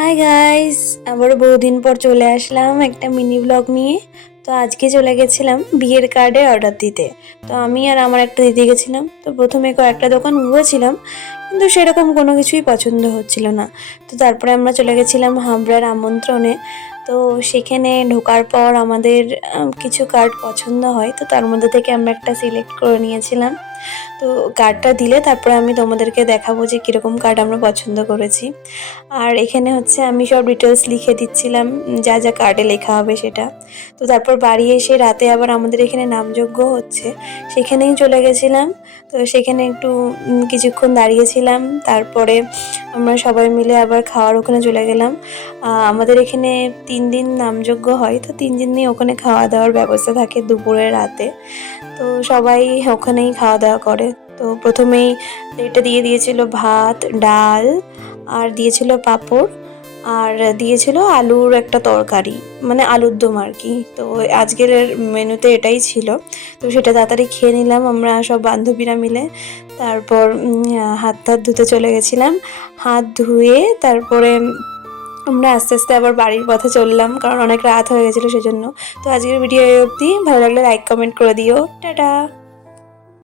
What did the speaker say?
Hi guys, আবারও বহুদিন পর চলে আসলাম একটা মিনি ব্লগ নিয়ে। তো আজকে চলে গেছিলাম বিয়ের কার্ডের অর্ডার দিতে। তো আমি আর আমার একটা দিদি গেছিলাম। তো প্রথমে কয়েকটা দোকান ঘুরেছিলাম, কিন্তু সেরকম কোনো কিছুই পছন্দ হচ্ছিল না। তো তারপরে আমরা চলে গেছিলাম হাবড়ার আমন্ত্রণে। তো সেখানে ঢোকার পর আমাদের কিছু কার্ড পছন্দ হয়, তো তার মধ্যে থেকে আমরা একটা সিলেক্ট করে নিয়েছিলাম। তো কার্ডটা দিলে তারপরে আমি তোমাদেরকে দেখাবো যে কীরকম কার্ড আমরা পছন্দ করেছি। আর এখানে হচ্ছে আমি সব ডিটেলস লিখে দিচ্ছিলাম, যা যা কার্ডে লেখা হবে সেটা। তো তারপর বাড়ি এসে রাতে আবার আমাদের এখানে নামযজ্ঞ হচ্ছে, সেখানেই চলে গেছিলাম। তো সেখানে একটু কিছুক্ষণ দাঁড়িয়েছিলাম, তারপরে আমরা সবাই মিলে আবার খাওয়ার ওখানে চলে গেলাম। আমাদের এখানে 3 দিন নামযজ্ঞ হয়, তো 3 দিনই ওখানে খাওয়া দাওয়ার ব্যবস্থা থাকে দুপুরে রাতে। তো সবাই ওখানেই খাওয়া দাওয়া করে। তো প্রথমেই এটা দিয়ে দিয়েছিল ভাত, ডাল, আর দিয়েছিল পাঁপড়, আর দিয়েছিল আলুর একটা তরকারি, মানে আলুর দম আর কি। তো আজকের মেনুতে এটাই ছিল। তো সেটা তাড়াতাড়ি খেয়ে নিলাম আমরা সব বান্ধবীরা মিলে। তারপর হাত ধুতে চলে গেছিলাম। হাত ধুয়ে তারপরে আমরা আস্তে আস্তে আবার বাড়ির পথে চললাম, কারণ অনেক রাত হয়ে গেছিলো সেজন্য। তো আজকের ভিডিও এই অবধি। ভালো লাগলে লাইক কমেন্ট করে দিও। টাটা।